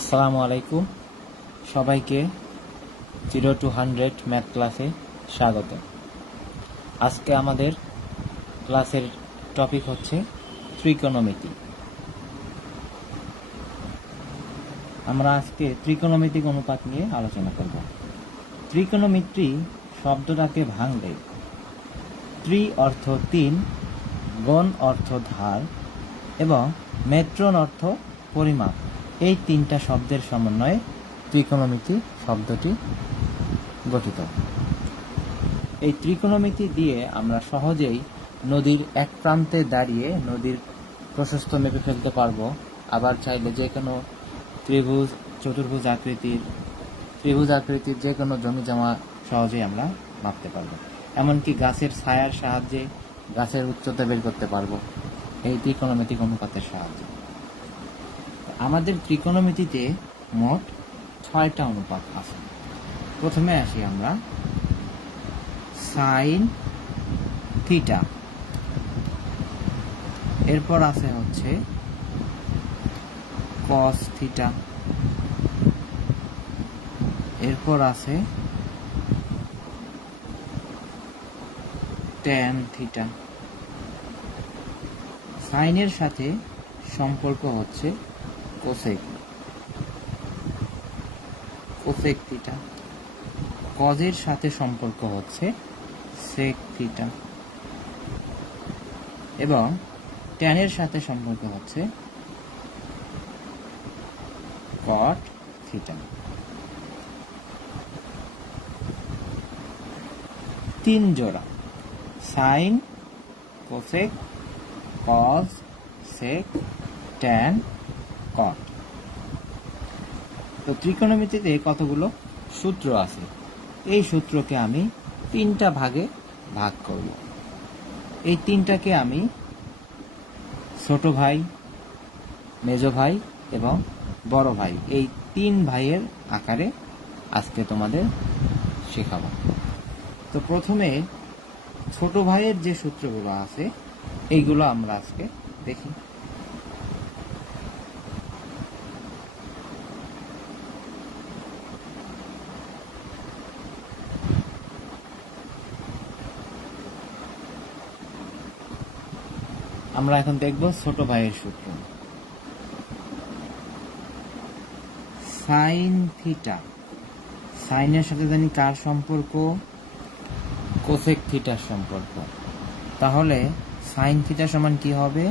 আসসালামু আলাইকুম, সবাইকে 0 to 100 ম্যাথ ক্লাসে স্বাগত। আজকে আমাদের ক্লাসের টপিক হচ্ছে ত্রিকোণমিতি। আমরা আজকে ত্রিকোণমিতিক অনুপাত নিয়ে আলোচনা করব। ত্রিকোণমিতি শব্দটাকে ভাঙলে ত্রি অর্থ 3, গণ অর্থ ধার এবং মেট্রন অর্থ পরিমাপ, এই তিনটা শব্দের সমন্বয়ে ত্রিকোণমিতি শব্দটি গঠিত। এই ত্রিকোণমিতি দিয়ে আমরা সহজেই নদীর এক প্রান্তে দাঁড়িয়ে নদীর প্রশস্ত মেপে ফেলতে পারবো। আবার চাইলে যে কোনো ত্রিভুজ, চতুর্ভুজ আকৃতির যে কোনো জমি জমা সহজেই আমরা মাপতে পারবো। এমনকি গাছের ছায়ার সাহায্যে গাছের উচ্চতা বের করতে পারবো এই ত্রিকোণমিতিক অনুপাতের সাহায্যে। আমাদের ত্রিকোণমিতিতে মোট 6টা অনুপাত আছে। প্রথমে আসি আমরা সাইন থিটা, এরপর আছে হচ্ছে কস থিটা, এরপর আছে ট্যান থিটা। সাইনের সাথে সম্পর্ক হচ্ছে কোসেক থিটা, কজের সাথে সম্পর্ক হচ্ছে সেক থিটা এবং ট্যানের সাথে সম্পর্ক হচ্ছে কট থিটা। 3 জোড়া সাইন, কোসেক, কজ, সেক, ট্যান, কট। তো ত্রিকোণমিতিতে কতগুলো সূত্র আছে, এই সূত্রকে আমি 3টা ভাগে ভাগ করব। এই 3টাকে আমি ছোট ভাই, মেজ ভাই এবং বড় ভাই, এই 3 ভাইয়ের আকারে আজকে তোমাদের শেখাবো। তো প্রথমে ছোট ভাইয়ের যে সূত্রগুলো আছে এইগুলো আমরা আজকে দেখি। আমরা এখন দেখব ছোট ভাইয়ের সূত্র। সাইন থিটা, সাইনের সাথে জানি কার সম্পর্ক? কোসেক থিটার সম্পর্ক। তাহলে সাইন থিটা সমান কি হবে?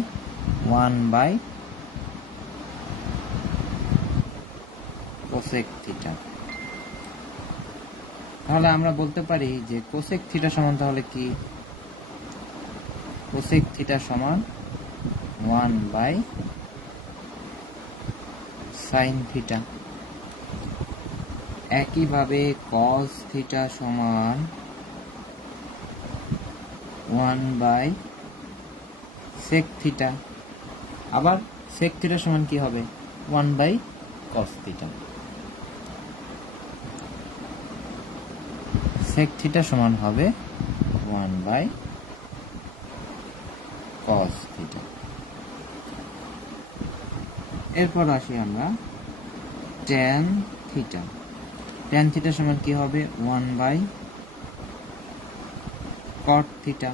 1/কোসেক থিটা। তাহলে আমরা বলতে পারি যে কোসেক থিটা সমান তাহলে কি? কোসেক থিটা সমান 1/সাইন থিটা। একইভাবে কস থিটা সমান 1/সেক থিটা। আবার সেক থিটা সমান কি হবে? 1/কস থিটা। সেক থিটা সমান হবে 1/কস থিটা। এরপর আসি আমরা ট্যান থিটা। ট্যান থিটা সমান কি হবে? 1/কট থিটা।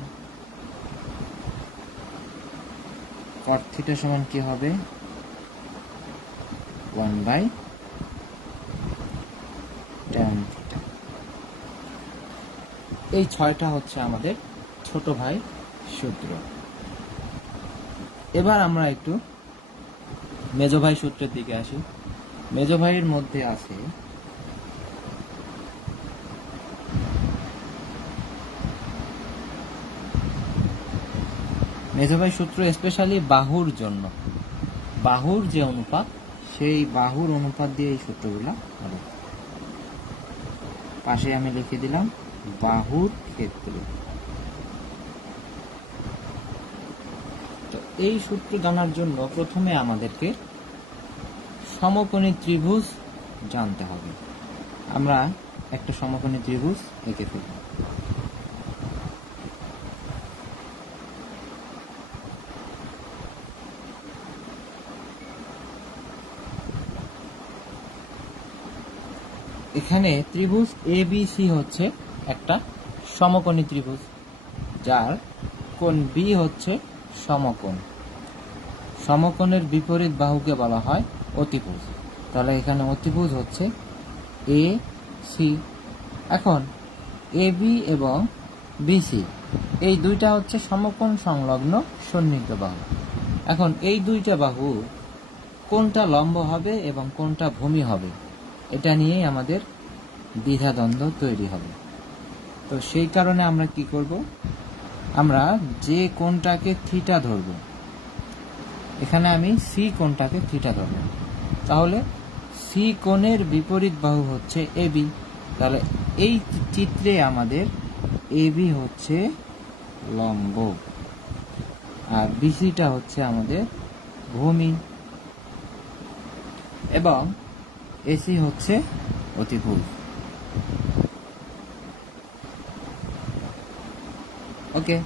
কট থিটা সমান কি হবে? 1/ট্যান থিটা। এই 6টা হচ্ছে আমাদের ছোট ভাই সূত্র। এবার আমরা একটু মেজ ভাই সূত্রের দিকে আসি। মেজ ভাইয়ের মধ্যে আছে মেজ ভাই সূত্র স্পেশালি বাহুর জন্য। বাহুর যে অনুপাত, সেই বাহুর অনুপাত দিয়ে এই সূত্রগুলো হবে। পাশে আমি লিখে দিলাম বাহুর ক্ষেত্রে। তো এই সূত্র জানার জন্য প্রথমে আমাদেরকে সমকোণী ত্রিভুজ জানতে হবে। আমরা একটা সমকোণী ত্রিভুজ এঁকে ফেলব। এখানে ত্রিভুজ এবিসি হচ্ছে একটা সমকোণী ত্রিভুজ, যার কোণ বি হচ্ছে সমকোণ। সমকোণের বিপরীত বাহুকে বলা হয় অতিভুজ। তাহলে এখানে অতিভুজ হচ্ছে এ সি। এখন এ বি এবং বিসি এই দুইটা হচ্ছে সমকোণ সংলগ্ন সন্নিহিত বাহু। এখন এই দুইটা বাহু কোনটা লম্ব হবে এবং কোনটা ভূমি হবে, এটা নিয়েই আমাদের দ্বিধাদ্বন্দ্ব তৈরি হবে। তো সেই কারণে আমরা কি করব, আমরা যে কোণটাকে থিটা ধরব, এখানে আমি সি কোণটাকে থিটা ধরব, তাহলে সি কোণের বিপরীত বাহু হচ্ছে এবি। তাহলে এই চিত্রে আমাদের এবি হচ্ছে লম্ব আর বিসিটা হচ্ছে আমাদের ভূমি এবং এসি হচ্ছে অতিভুজ। ওকে,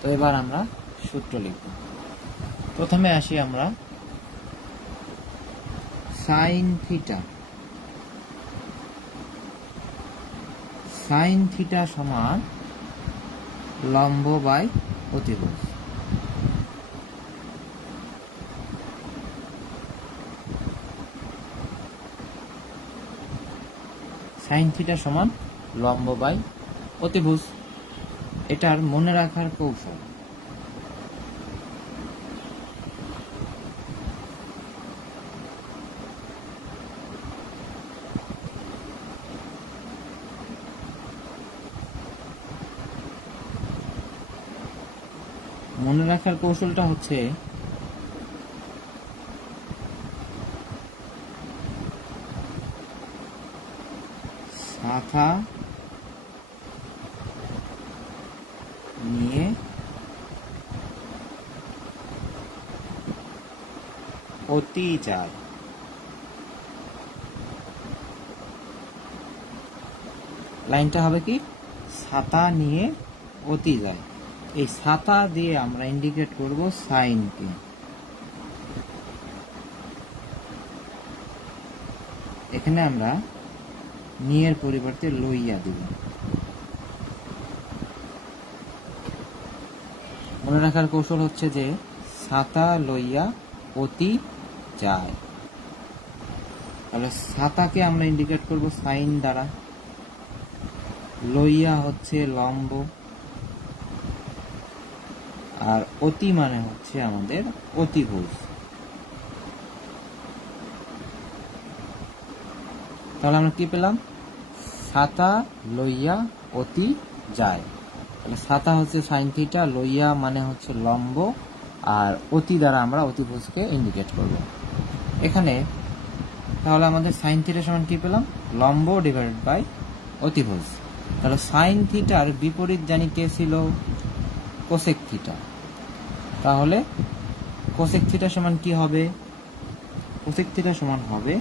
তো এবার আমরা সূত্র লিখব। প্রথমে আসি আমরা সাইন থিটা। সাইন থিটা সমান লম্ব বাই অতিভুজ। সাইন থিটা সমান লম্ব বাই অতিভুজ। এটার মনে রাখার কৌশল, মনে রাখার কৌশলটা হচ্ছে শাখা নিয়ে অতি যায়। লাইনটা হবে কি, ছাতা নিয়ে অতি যায়। এই ছাতা দিয়ে আমরা ইন্ডিকেট করব সাইনকে। এখানে আমরা নিয়ের পরিবর্তে লইয়া দিব। মনে রাখার কৌশল হচ্ছে যে ছাতা লইয়া অতি যায়। তাহলে ছাতাকে আমরা ইন্ডিকেট করব সাইন দ্বারা, লইয়া হচ্ছে লম্ব, আর অতি মানে হচ্ছে আমাদের অতিভুজ। তাহলে আমরা কি পেলাম, ছাতা লইয়া অতি যায়। তাহলে ছাতা হচ্ছে সাইন থিটা, লইয়া মানে হচ্ছে লম্ব, আর অতি দ্বারা আমরা অতিভুজকে ইন্ডিকেট করব এখানে। তাহলে আমাদের সাইন থিটা সমান কি পেলাম, লম্ব ডিভাইডেড বাই অতিভুজ। তাহলে সাইন থিটার বিপরীত জানি কে ছিল, কোসেক থিটা। তাহলে কোসেক থিটা সমান কি হবে, কোসেক থিটা সমান হবে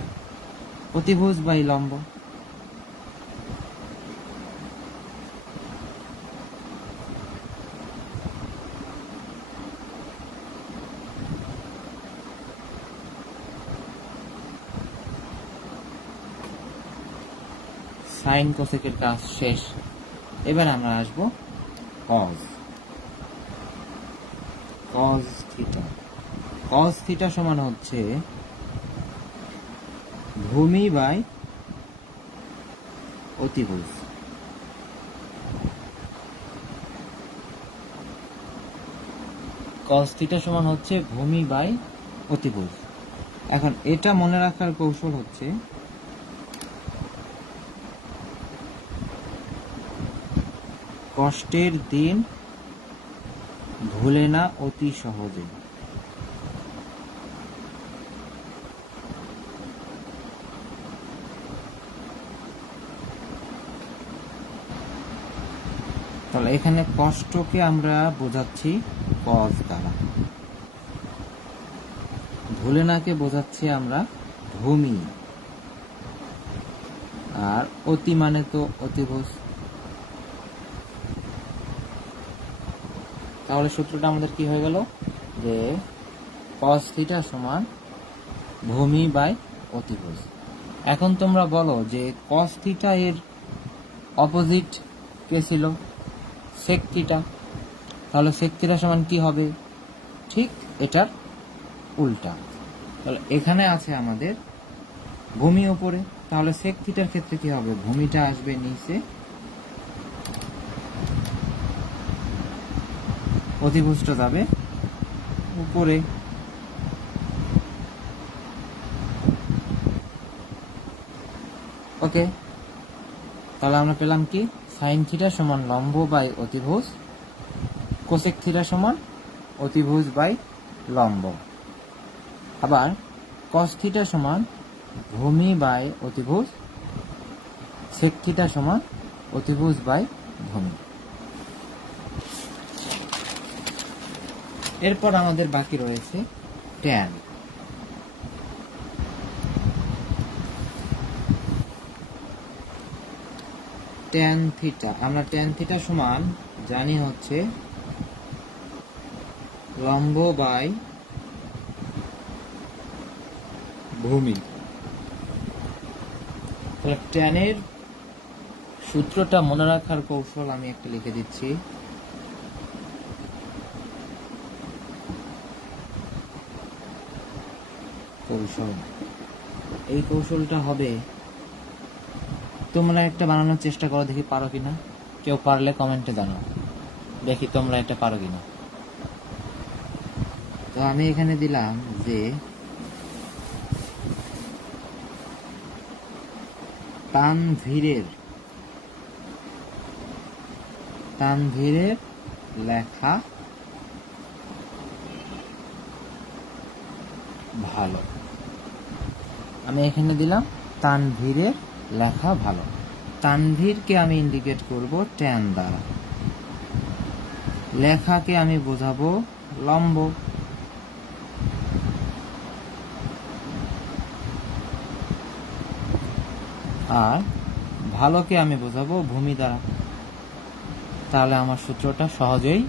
অতিভুজ বাই লম্ব। সাইন কোসেকের কাজ শেষ। এবার আমরা আসবো cos. Cos theta. Cos theta সমান হচ্ছে ভূমি বাই অতিভুজ। কজ থিটা সমান হচ্ছে ভূমি বাই অতিভুজ। এখন এটা মনে রাখার কৌশল হচ্ছে কষ্টের দিন ভুলে না অতি সহজে। তাহলে এখানে কষ্টকে আমরা বোঝাচ্ছি কজ দ্বারা, ভুলে নাকে বোঝাচ্ছি আমরা ভূমি, আর অতি মানে তো অতিভুজ। তাহলে সূত্রটা আমাদের কি হয়ে গেল, যে cos থিটা সমান ভূমি বাই অতিভুজ। এখন তোমরা বলো যে cos থিটা এর অপোজিট কে ছিল? sec theta. তাহলে sec থিটা সমান কি হবে? ঠিক এটার উল্টা। তাহলে এখানে আছে আমাদের ভূমি উপরে, তাহলে sec থিটার ক্ষেত্রে কি হবে? ভূমিটা আসবে নিচে, অতিভুজটা যাবে উপরে। ওকে, তাহলে আমরা পেলাম কি? সাইন থিটা সমান লম্ব বাই অতিভুজ, কোসেক থিটা সমান অতিভুজ বাই লম্ব। আবার কস থিটা সমান ভূমি বাই অতিভুজ, সেক থিটা সমান অতিভুজ বাই ভূমি। এরপর আমাদের বাকি রয়েছে ট্যান। ট্যান থিটা, আমরা ট্যান থিটা সমান জানি হচ্ছে লম্ব বাই ভূমি। ট্যানের সূত্রটা মনে রাখার কৌশল আমি একটা লিখে দিচ্ছি। কৌশল, এই কৌশলটা হবে, তোমরা একটা বানানোর চেষ্টা করো, দেখি পারো কিনা। কেউ পারলে কমেন্টে জানাও, দেখি তোমরা এটা পারো কিনা। তো আমি এখানে দিলাম যে তানভীরের লেখা ভালো। আমি এখানে দিলাম তানভীরের লেখা ভালো। তানভীরকে আমি ইন্ডিকেট করব ট্যান দ্বারা, লেখাকে আমি বোঝাবো লম্ব। আর ভালোকে আমি বোঝাবো ভূমি দ্বারা। তাহলে আমার সূত্রটা সহজেই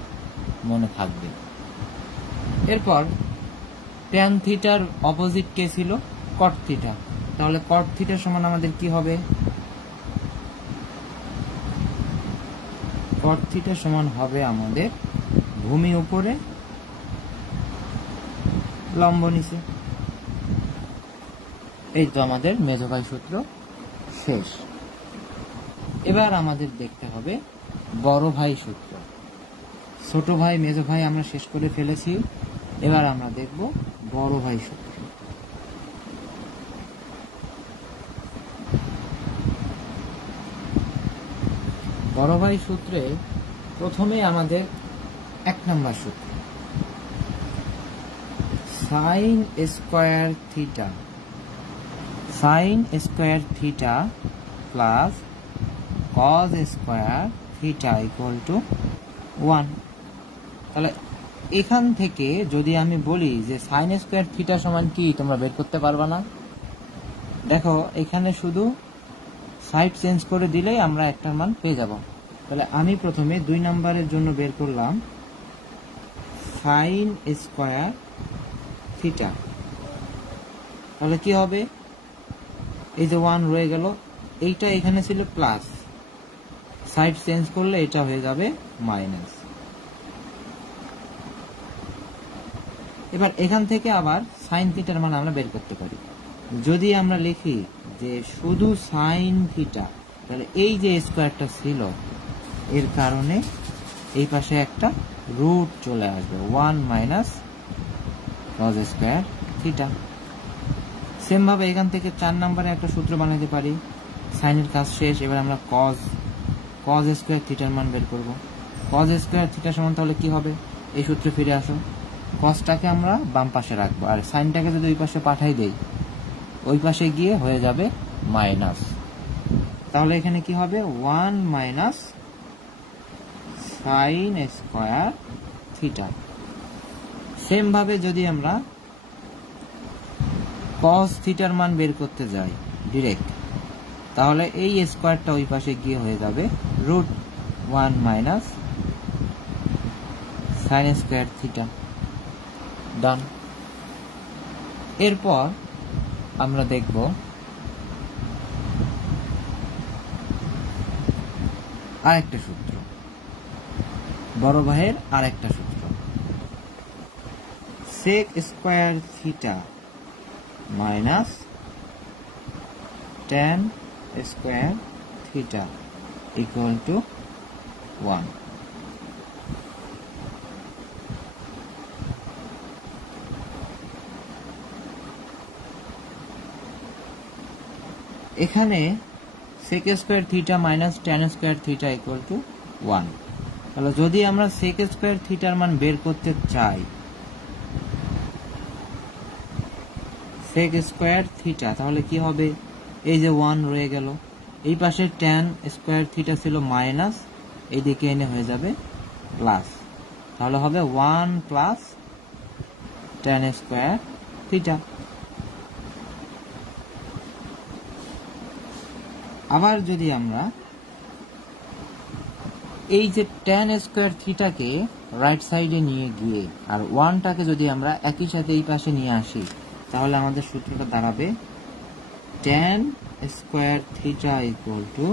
মনে থাকবে। এরপর ট্যান থিটার অপোজিট কে ছিল? কট থিটা। তাহলে কট থিটা সমান আমাদের কি হবে? কট থিটা সমান হবে আমাদের ভূমি উপরে, লম্ব নিচে। এই তো আমাদের মেজো ভাই সূত্র শেষ। এবার আমাদের দেখতে হবে বড় ভাই সূত্র। ছোট ভাই মেজো ভাই আমরা শেষ করে ফেলেছি, এবার আমরা দেখব বড় ভাই সূত্র। বড় ভাই সূত্রে প্রথমে আমাদের 1 নম্বর সূত্র, sign square theta plus cos square theta equal to 1। তাহলে এখান থেকে যদি আমি বলি যে সাইন স্কয়ার থিটা সমান কি, তোমরা বের করতে পারবা না? দেখো এখানে শুধু সাইড চেঞ্জ করে দিলেই আমরা একটার মান পেয়ে যাব। তাহলে আমি প্রথমে 2 নম্বরের জন্য বের করলাম সাইন স্কয়ার থিটা। তাহলে কি হবে? এই যে 1 রয়ে গেল, এইটা এখানে ছিল প্লাস, সাইড চেঞ্জ করলে এটা হয়ে যাবে মাইনাস। এবার এখান থেকে আবার সাইন থিটার মান আমরা বের করতে পারি। যদি আমরা লিখি যে শুধু সাইন থিটা, তাহলে এই যে স্কয়ারটা ছিল এর কারণে এই পাশে একটা রুট চলে আসবে, 1 minus cause square theta. Same ভাবে এখান থেকে 4 নম্বরে একটা সূত্র বানাতে পারি। সাইনের কাজ শেষ, এবার আমরা কজ স্কয়ার থিটার মান বের করব। কজ স্কয়ার থিটা সমান তাহলে কি হবে? এই সূত্রে ফিরে আসো, কজটাকে আমরা বাম পাশে রাখবো, আর সাইনটাকে যদি ওই পাশে পাঠাই দেই, ওই পাশে গিয়ে হয়ে যাবে মাইনাস। তাহলে এখানে কি হবে? 1 minus sine square theta. Same ভাবে যদি আমরা কস থিটার মান বের করতে যাই ডিরেক্ট, তাহলে এই স্কয়ারটা ওই পাশে গিয়ে হয়ে যাবে root 1 minus sine square theta. Done. এরপর আমরা দেখব আরেকটা সূত্র, বড় ভাইয়ের আরেকটা সূত্র, sec square theta minus tan square theta equal to 1। এখানে sec square theta minus tan square theta equal to 1। তাহলে যদি আমরা সেক স্কোয়ার থিটার মান বের করতে চাই, সেক স্কোয়ার থিটা, তাহলে কি হবে? এই যে 1 রয়ে গেল, এই পাশে ট্যান স্কোয়ার থিটা ছিল মাইনাস, এইদিকে এনে হয়ে যাবে প্লাস, তাহলে হবে 1 প্লাস ট্যান স্কোয়ার থিটা। আবার যদি আমরা এই যে ট্যান স্কোয়ার থিটাকে রাইট সাইডে নিয়ে গিয়ে আর 1টাকে যদি আমরা একই সাথে এই পাশে নিয়ে আসি, তাহলে আমাদের সূত্রটা দাঁড়াবে tan square theta equal to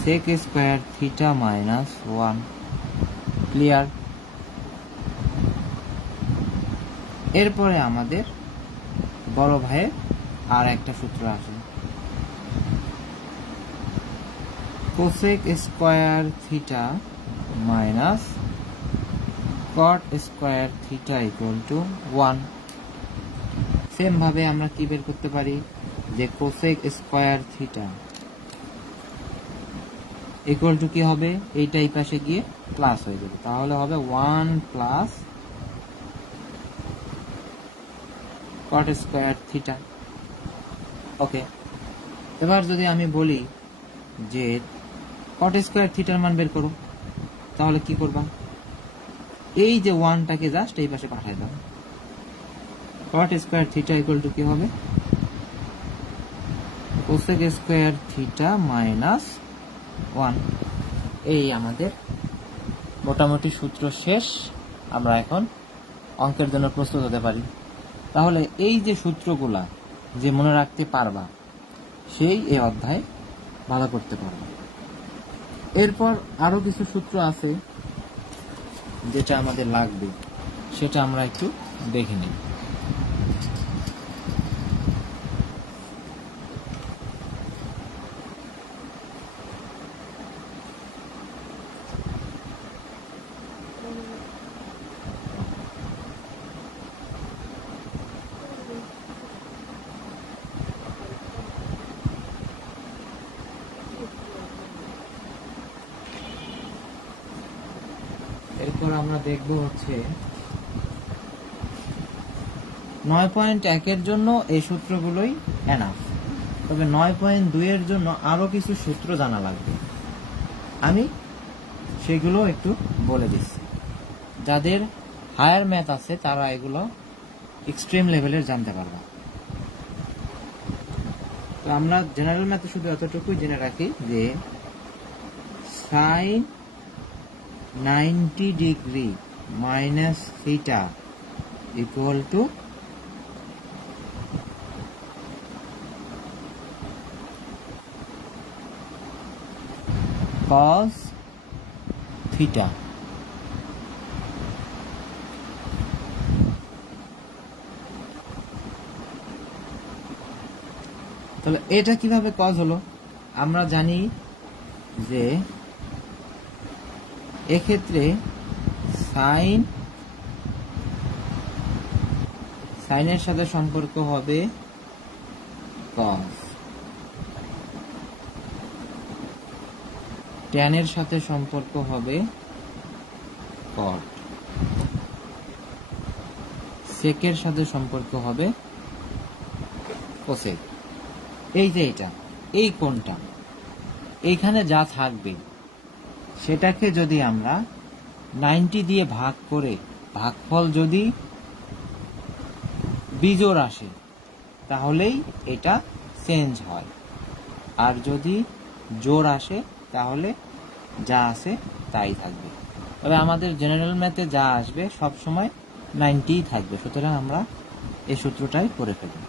sec square theta minus 1। Clear? এরপরে আমাদের বড় ভাইয়ের আর একটা সূত্র আছে, cosec square theta minus cot square theta equal to 1। Same ভাবে আমরা কি বের করতে পারি, যে cosec square theta equal to কি হবে, এইটা এই পাশে গিয়ে প্লাস হয়ে যাবে, তাহলে হবে 1 প্লাস কট স্কোয়ার থিটা। ওকে, এবার যদি আমি বলি যে কট স্কোয়ার থিটার মান বের করো, তাহলে কি করবা, এই যে 1টাকে জাস্ট এই পাশে পাঠিয়ে দাও, কট স্কোয়ার থিটা ইকুয়াল টু কি হবে, কোসেক স্কোয়ার থিটা মাইনাস 1। এই আমাদের মোটামুটি সূত্র শেষ, আমরা এখন অঙ্কের জন্য প্রস্তুত হতে পারি। তাহলে এই যে সূত্রগুলা যে মনে রাখতে পারবা, সেই এই অধ্যায় ভালো করতে পারবা। এরপর আরো কিছু সূত্র আছে যেটা আমাদের লাগবে, সেটা আমরা একটু দেখে নিই। এরপর আমরা দেখব হচ্ছে 9.1 এর জন্য এই সূত্রগুলোই এনাফ, তবে 9.2 এর জন্য আরো কিছু সূত্র জানা লাগবে, আমি সেগুলো একটু বলে দিচ্ছি। যাদের হায়ার ম্যাথ আছে তারা এগুলো এক্সট্রিম লেভেলের জানতে পারবে। তো আমরা জেনারেল ম্যাথে শুধু এতটুকুই জেনে রাখি যে sine 90 degree minus theta equal to cos theta. তাহলে এটা কিভাবে কজ হলো, আমরা জানি যে এক্ষেত্রে সাইনের সাথে সম্পর্ক হবে কজ, ট্যানের সাথে সম্পর্ক হবে কট, সেকের সাথে সম্পর্ক হবে কোসেক। এই যে এটা, এই কোণটা এইখানে যা থাকবে সেটাকে যদি আমরা 90 দিয়ে ভাগ করে ভাগফল যদি বিজোড় আসে তাহলেই এটা চেঞ্জ হয়, আর যদি জোড় আসে তাহলে যা আছে তাই থাকবে। তবে আমাদের জেনারেল ম্যাথে যা আসবে সব সময় 90 থাকবে, সুতরাং আমরা এই সূত্রটাই করে ফেলি।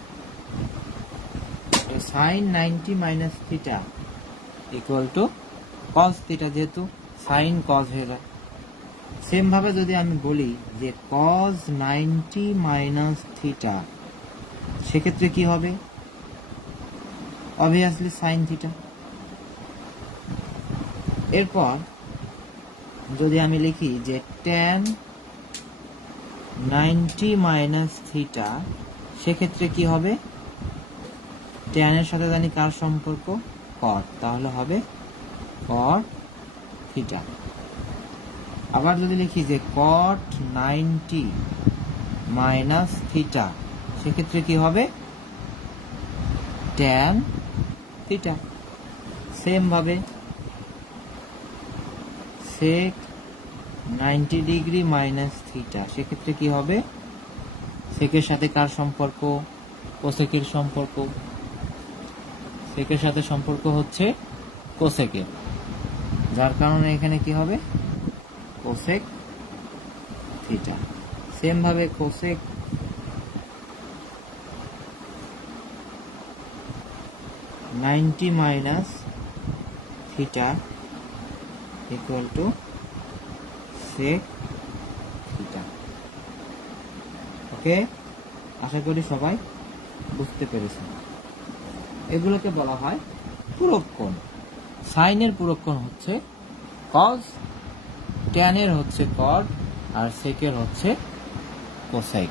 sin 90 minus theta equal to cause theta, যেহেতু সাইন কজ হয়ে যায়। সেম ভাবে যদি আমি বলি যে কজ 90 মাইনাস থিটা, সেক্ষেত্রে কি হবে? Obviously sine theta. এরপর যদি আমি লিখি যে ট্যান 90 মাইনাস থিটা, সেক্ষেত্রে কি হবে? ট্যানের সাথে জানি কার সম্পর্ক? কট, তাহলে হবে কট থিটা। আবার যদি লিখি যে কট 90 মাইনাস থিটা, সেক্ষেত্রে কি হবে? Tan theta. সেম ভাবে সেক 90 ডিগ্রি মাইনাস থিটা, সেক্ষেত্রে কি হবে? সেকের সাথে কার সম্পর্ক? কোসেকের সম্পর্ক। সেকের সাথে সম্পর্ক হচ্ছে কোসেকের, যার কারণে এখানে কি হবে? Cosec theta. সেম ভাবে cosec 90 minus theta equal to sec theta. Okay, আশা করি সবাই বুঝতে পেরেছেন। এগুলোকে বলা হয় পূরক কোণ। সাইনের পূরক কোণ হচ্ছে কজ, ট্যানের হচ্ছে কট, আর সেকের হচ্ছে কোসেক।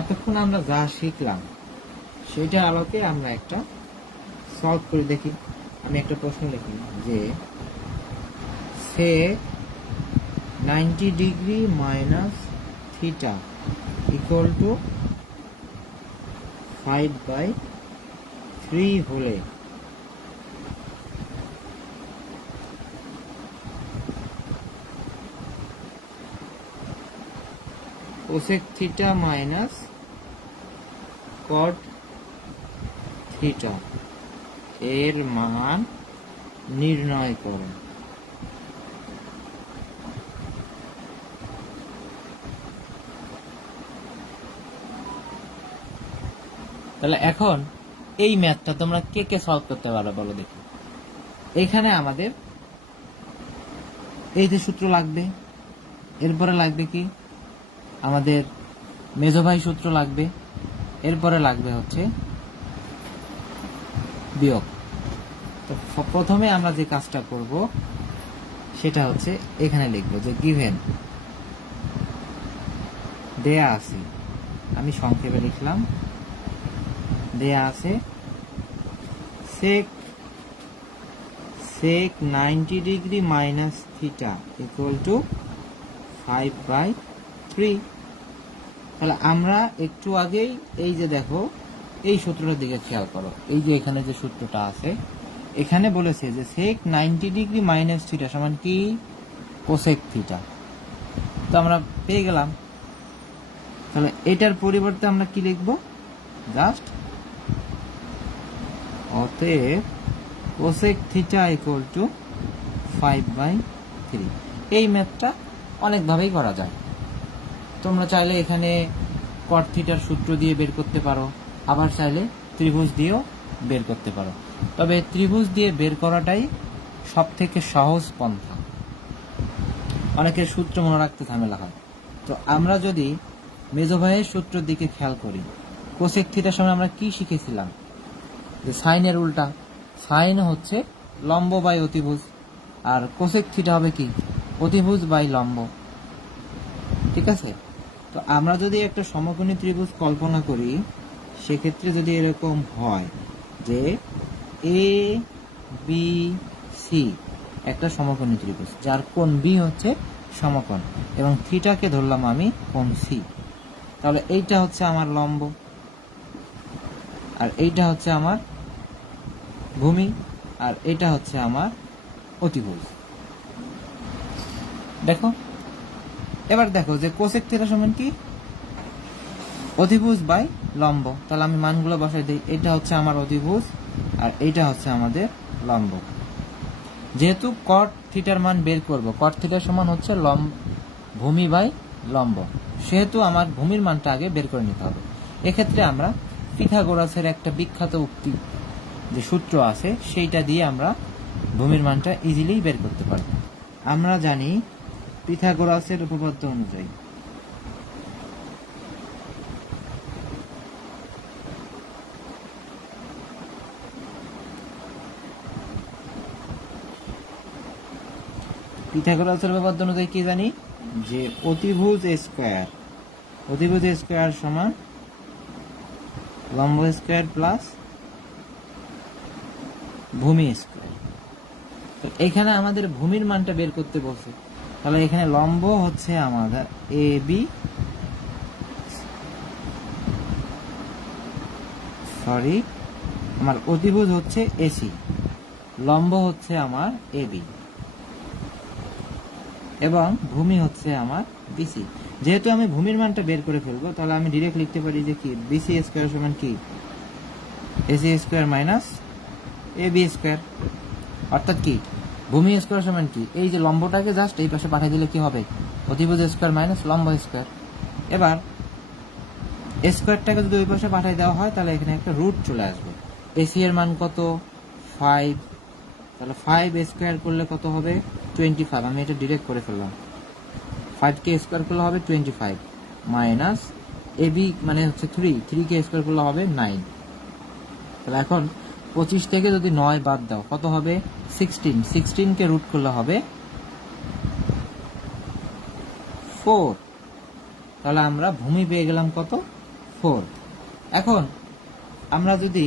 এতক্ষণ আমরা যা শিখলাম সেটা আলোকে আমরা একটা সলভ করে দেখি। আমি একটা প্রশ্ন লিখি যে সেক 90 degree minus theta equal two 5/3 হলে কোসেক থিটা মাইনাস কট থিটা এর মান নির্ণয় করো। তাহলে এখন এই ম্যাথটা তোমরা কে কে সলভ করতে পারো বলো দেখি। এখানে আমাদের এই যে সূত্র লাগবে, এরপরে লাগবে কি আমাদের মেজো ভাই সূত্র লাগবে, এরপরে লাগবে হচ্ছে বিয়োগ। তো প্রথমে আমরা যে কাজটা করব সেটা হচ্ছে এখানে লিখবো যে গিভেন দেয়া আছে, আমি সংক্ষেপে লিখলাম, দেয়া আছে sec 90 degree minus theta equal two 5/3। তাহলে আমরা একটু আগেই এই যে দেখো এই সূত্রটার দিকে খেয়াল করো, এই যে এখানে যে সূত্রটা আছে এখানে বলেছে যে sec 90 ডিগ্রি মাইনাস থিটা সমান কি? Cosec theta. তো আমরা পেয়ে গেলাম। তাহলে এটার পরিবর্তে আমরা কি লিখবো? জাস্ট অতএব কোসেক থিটা ইকুয়াল টু 5/3। এই ম্যাথটা অনেকভাবেই করা যায়। তোমরা চাইলে এখানে কট থিটার সূত্র দিয়ে বের করতে পারো, আবার চাইলে ত্রিভুজ দিয়েও বের করতে পারো। তবে ত্রিভুজ দিয়ে বের করাটাই সব থেকে সহজ পন্থা। অনেকের সূত্র মনে রাখতে ঝামেলা হয়। তো আমরা যদি মেজো ভাইয়ের সূত্রের দিকে খেয়াল করি, কোসেক থিটার সময় আমরা কি শিখেছিলাম? যে সাইনের উল্টা, সাইন হচ্ছে লম্ব বাই অতিভুজ, আর কোসেক থিটা হবে কি? অতিভুজ বাই লম্ব। ঠিক আছে? তো আমরা যদি একটা সমকোণী ত্রিভুজ কল্পনা করি, সেক্ষেত্রে যদি এরকম হয় যে এ বি সি একটা সমকোণী ত্রিভুজ, যার কোণ বি হচ্ছে সমকোণ, এবং থিটাকে ধরলাম আমি কোণ সি। তাহলে এইটা হচ্ছে আমার লম্ব, আর এইটা হচ্ছে আমার ভূমি, আর এটা হচ্ছে আমার অতিভুজ। দেখো, এবার দেখো যে কোসেক থিটা সমান কি? অতিভুজ বাই লম্ব। তাহলে আমি মানগুলো বসাই দিই। এটা হচ্ছে আমার অতিভুজ, আর এইটা হচ্ছে আমাদের লম্ব। যেহেতু কট থিটার মান বের করব, কট থিটার সমান হচ্ছে ভূমি বাই লম্ব, সেহেতু আমার ভূমির মানটা আগে বের করে নিতে হবে। এক্ষেত্রে আমরা পিথাগোরাসের একটা বিখ্যাত উক্তি যে সূত্র আছে সেইটা দিয়ে আমরা ভূমির মানটা ইজিলি বের করতে পারব। আমরা জানি পিথাগোরাসের উপপাদ্য অনুযায়ী কি জানি যে অতিভুজ স্কয়ার সমান লম্ব স্কয়ার প্লাস ভূমি স্কয়ার। তো এখানে আমাদের ভূমির মানটা বের করতে বলছে, তাহলে এখানে লম্ব হচ্ছে আমাদের আমার অতিভুজ হচ্ছে এসি, লম্ব হচ্ছে আমার এবি এবং ভূমি হচ্ছে আমার বিসি। যেহেতু আমি ভূমির মানটা বের করে ফেলবো, তাহলে আমি ডিরেক্ট লিখতে পারি যে কি বিসি স্কয়ার সমান কি AC square minus AB square. অর্থাৎ কি ভূমি স্কয়ার সমান কি, এই যে লম্বটাকে জাস্ট এই পাশে পাঠিয়ে দিলে কি হবে, অতিভুজ স্কয়ার মাইনাস লম্ব স্কয়ার। এবার স্কয়ারটাকে যদি ওই পাশে পাঠিয়ে দেওয়া হয় তাহলে এখানে একটা রুট চলে আসবে। এসি এর মান কত 5, তাহলে 5 স্কয়ার করলে কত হবে 25। আমি এটা ডিরেক্ট করে ফেললাম, 5 কে স্কয়ার করলে হবে 25 মাইনাস এবি মানে হচ্ছে 3 কে স্কয়ার করলে হবে 9। তাহলে এখন 25 থেকে যদি 9 বাদ দাও কত হবে 16 কে রুট করলে হবে 4। তাহলে আমরা ভূমি পেয়ে গেলাম কত 4। এখন আমরা যদি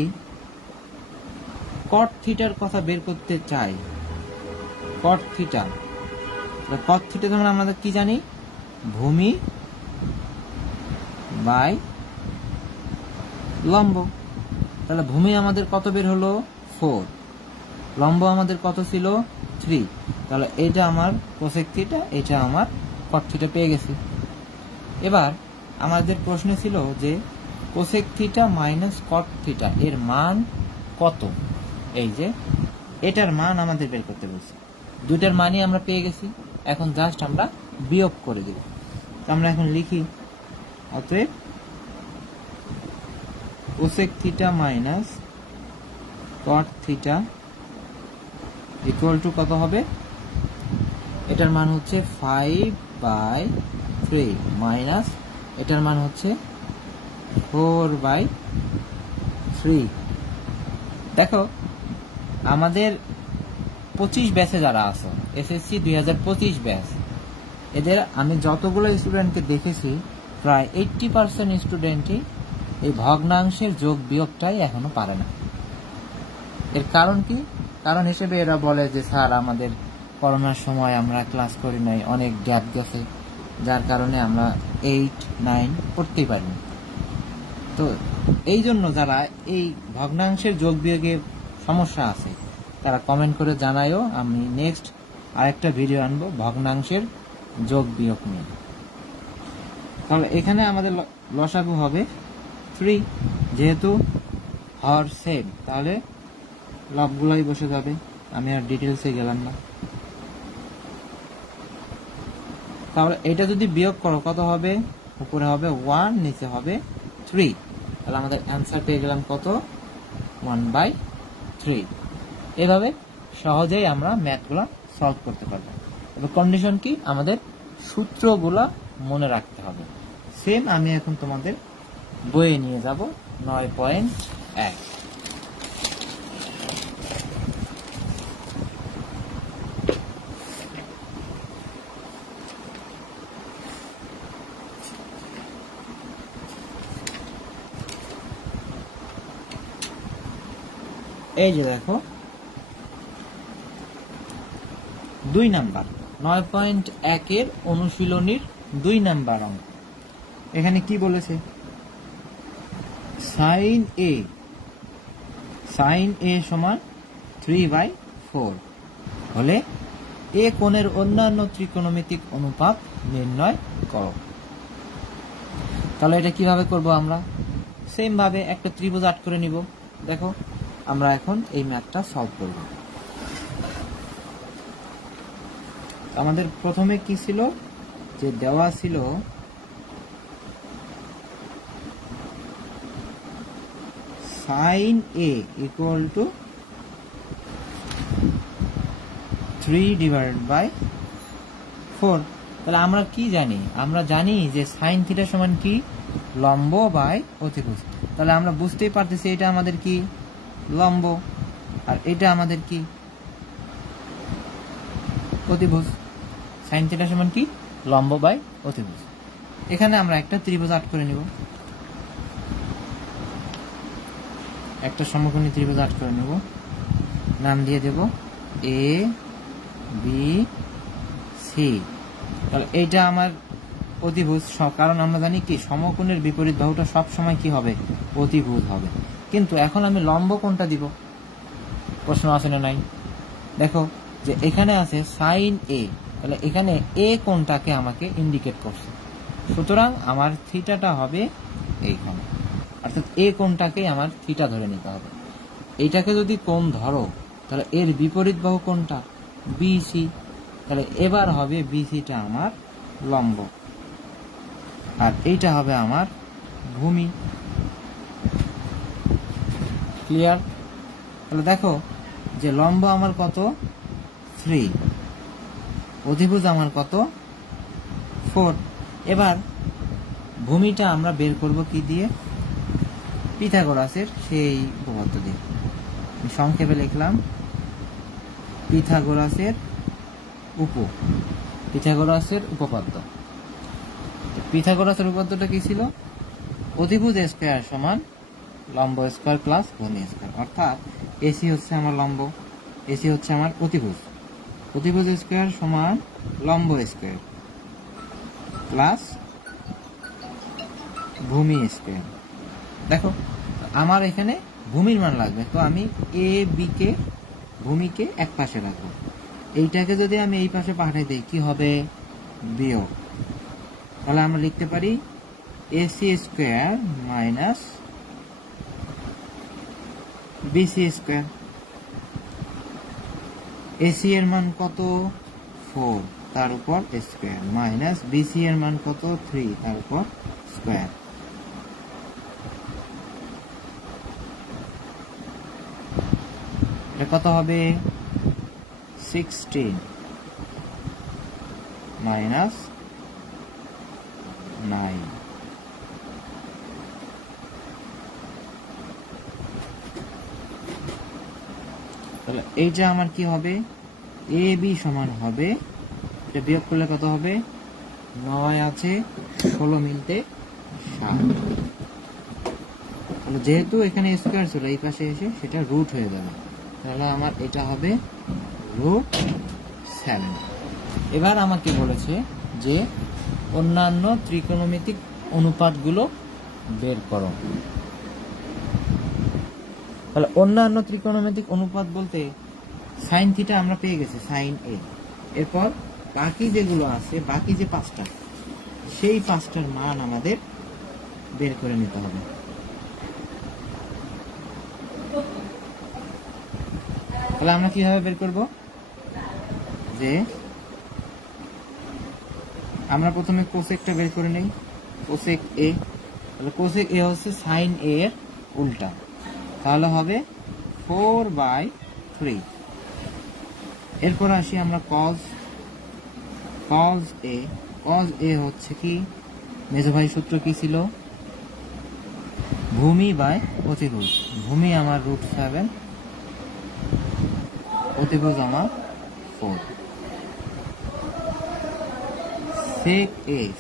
কট থিটার কথা বের করতে চাই, কট থিটা যেমন আমরা কি জানি ভূমি বাই লম্ব। তাহলে ভূমি আমাদের কত বের হলো 4, লম্ব আমাদের কত ছিল 3। তাহলে এটা আমার কোসেক থিটা, এটা আমার কট থিটা পেয়ে গেছি। এবার আমাদের প্রশ্ন ছিল যে কোসেক থিটা মাইনাস কট থিটা এর মান কত, এই যে এটার মান আমাদের বের করতে বলছি। দুইটার মানই আমরা পেয়ে গেছি, এখন জাস্ট আমরা বিয়োগ করে দেব। আমরা এখন লিখি অতএব কোসেক থিটা মাইনাস কট থিটা ইকুয়াল টু কত হবে, এটার মান হচ্ছে 5/3 মাইনাস এটার মান হচ্ছে 4/3। দেখো আমাদের 25 ব্যাচে যারা আছে এসএসসি 2025 ব্যাচ, এদের আমি যতগুলো স্টুডেন্টকে দেখেছি প্রায় 80% স্টুডেন্টই এই ভগ্নাংশের যোগ বিয়োগটাই এখনো পারে না। এর কারণ কি, কারণ হিসেবে এরা বলে যে স্যার আমাদের করোনার সময় আমরা ক্লাস করি নাই, অনেক গ্যাপ গেছে, যার কারণে আমরা 8, 9 পড়তেই পারিনি। তো এই জন্য যারা এই ভগ্নাংশের যোগ বিয়োগের সমস্যা আছে তারা কমেন্ট করে জানায়ও, আমি নেক্সট আরেকটা ভিডিও আনবো ভগ্নাংশের যোগ বিয়োগ নিয়ে। তাহলে এখানে আমাদের লসাগু হবে 3, যেহেতু হর সেম তাহলে লবগুলাই বসে যাবে, আমি আর ডিটেলসে গেলাম না। তাহলে এটা যদি বিয়োগ করো কত হবে, উপরে হবে 1 নিচে হবে 3, তাহলে আমাদের অ্যান্সার পেয়ে গেলাম কত 1/3। এভাবে সহজেই আমরা ম্যাথগুলো সলভ করতে পারবো। তবে কন্ডিশন কি, আমাদের সূত্রগুলো মনে রাখতে হবে। সেম আমি এখন তোমাদের বইয়ে নিয়ে যাব 9.1। এই যে দেখো 2 নাম্বার 9.1 এর অনুশীলনীর 2 নাম্বার অঙ্ক। এখানে কি বলেছে, সাইন এ সমান 3/4 হলে এ কোণের অন্যান্য ত্রিকোণমিতিক অনুপাত নির্ণয় করো। তাহলে এটা কিভাবে করব, আমরা সেম ভাবে একটা ত্রিভুজ আট করে নিব। দেখো আমরা এখন এই ম্যাথটা সলভ করব। আমাদের প্রথমে কি ছিল, যে দেওয়া ছিল সাইন এ ইকুয়াল টু 3/4। তাহলে আমরা কি জানি? আমরা জানি যে সাইন থিটা সমান কি? লম্ব বাই অতিভুজ। তাহলে আমরা বুঝতেই পারতেছি এটা আমাদের কি? লম্ব, আর এটা আমাদের কি? অতিভুজ। সাইন থিটা সমান কি? লম্ব বাই অতিভুজ। এখানে আমরা একটা ত্রিভুজ আর্ট করে নিব, একটা সমকোণী ত্রিভুজ আর্ট করে নেব, নাম দিয়ে দেব এ বি সি। তাহলে এইটা আমার অতিভুজ, কারণ আমরা জানি কি সমকোণের বিপরীত বাহুটা সব সময় কি হবে? অতিভুজ হবে। কিন্তু এখন আমি লম্ব কোনটা দিব? প্রশ্ন আছে না নাই? দেখো যে এখানে আছে সাইন এ, তাহলে এখানে এ কোনটাকে আমাকে ইন্ডিকেট করছে, সুতরাং আমার থিটাটা হবে এইখানে, অর্থাৎ এ কোনটাকে আমার থিটা ধরে নিতে হবে। এইটাকে যদি কোণ ধরো তাহলে এর বিপরীত বাহু কোনটা? বিসি। তাহলে এবার হবে বিসিটা আমার লম্ব, আর এইটা হবে আমার ভূমি। ক্লিয়ার? তাহলে দেখো যে লম্ব আমার কত? 3, অধিভুজ আমার কত? 4। এবার ভূমিটা আমরা বের করব কি দিয়ে? পিথাগোরাসের সেই উপপাদ্য দিয়ে। সংক্ষেপে লিখলাম পিথাগোরাসের উপপাদ্য। পিথাগোরাসের উপপাদ্যটা কি ছিল? অধিভুজ স্কয়ার সমান লম্ব স্কয়ার প্লাস ভূমি স্কয়ার, অর্থাৎ এসি হচ্ছে আমার লম্ব, এসি হচ্ছে আমার অতিভুজ, অতিভুজ স্কয়ার সমান লম্ব স্কয়ার প্লাস ভূমি স্কয়ার। দেখো আমার এখানে ভূমির মান লাগবে, তো আমি এ বি কে ভূমিকে এক পাশে রাখবো। এইটাকে যদি আমি এই পাশে পাঠিয়ে দিই কি হবে? বিয়োগ। তাহলে আমরা লিখতে পারি AC square minus BC square. AC এর মান কত? 4, তার উপর স্কয়ার, মাইনাস বিসি এর মান কত? 3, তার উপর স্কয়ার। এটা কত হবে? 16 মাইনাস 9। তাহলে এইটা আমার কি হবে? এ বি সমান হবে, এটা বিয়োগ করলে কত হবে? 9 আছে 16 মিলতে 7। তাহলে যেহেতু এখানে স্কয়ার ছিল এই পাশে এসে সেটা রুট হয়ে যাবে, তাহলে আমার এটা হবে √7। এবার আমাকে বলেছে যে অন্যান্য ত্রিকোণমিতিক অনুপাতগুলো বের করো। তাহলে অন্যান্য ত্রিকোণমিতিক অনুপাত বলতে সাইন থিটা আমরা পেয়ে গেছি, সাইন এ। এরপর বাকি যেগুলো আছে, বাকি যে 5টা, সেই 5টার মান আমাদের বের করে নিতে হবে। তাহলে আমরা কিভাবে বের করব? যে আমরা প্রথমে কোসেকটা বের করে নেই, কোসেক এ। তাহলে কোসেক এ হচ্ছে সাইন এ এর উল্টা, তাহলে হবে 4/3। এরপর আসি আমরা কজ এ। কজ এ হচ্ছে কি? মেজো ভাই সূত্র কি ছিল? ভূমি বাই অতিভুজ। ভূমি আমার √7, অতিভুজ আমার 4।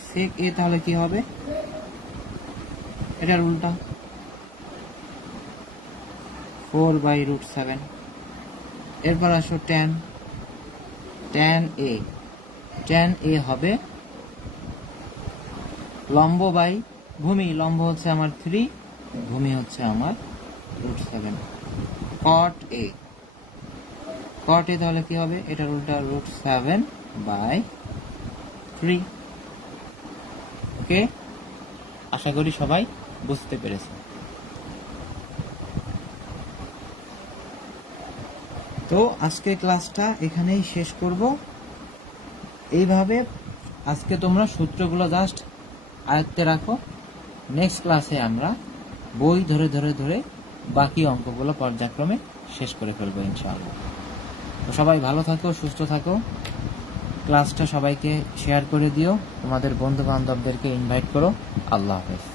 সেক এ তাহলে কি হবে? এটার উল্টা, 4/√7। এরপর আসো ট্যান এ হবে লম্ব বাই ভূমি। লম্ব হচ্ছে আমার 3, ভূমি হচ্ছে আমার √7। কট এ তাহলে কি হবে? এটার উল্টা √7/3। ওকে, আশা করি সবাই বুঝতে পেরেছে। তো আজকে ক্লাসটা এখানেই শেষ করব। এইভাবে আজকে তোমরা সূত্রগুলো জাস্ট আয়ত্তে রাখো। নেক্সট ক্লাসে আমরা বই ধরে বাকি অঙ্কগুলো পর্যায়ক্রমে শেষ করে ফেলবো ইনশাআল্লাহ। তো সবাই ভালো থাকো, সুস্থ থাকো। ক্লাসটা সবাইকে শেয়ার করে দিও, তোমাদের বন্ধু বান্ধবদেরকে ইনভাইট করো। আল্লাহ হাফেজ।